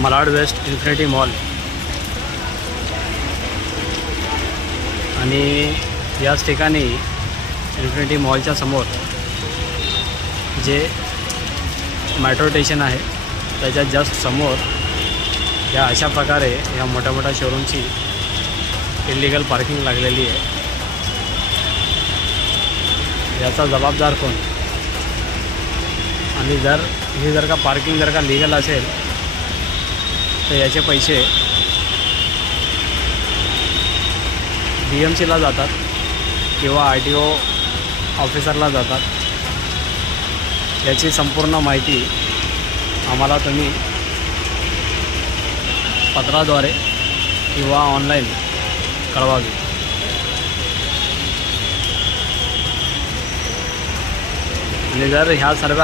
Malad waste infinity mall आणि याच ठिकाणी इन्फिनिटी मॉलच्या समोर जे मेट्रो स्टेशन आहे त्याच्या जस्ट समोर या अशा प्रकारे या मोठ्या मोठ्या शोरूमची इल्लीगल पार्किंग लागलेली आहे. याचा जबाबदार कोण? आणि जर का पार्किंग जर का लीगल असेल तर याचे पैसे BMCला जातात किंवा RTO ऑफिसरला जातात. याची संपूर्ण माहिती आम्हाला तुम्ही पत्राद्वारे किंवा ऑनलाईन कळवावी. आणि जर ह्या सर्व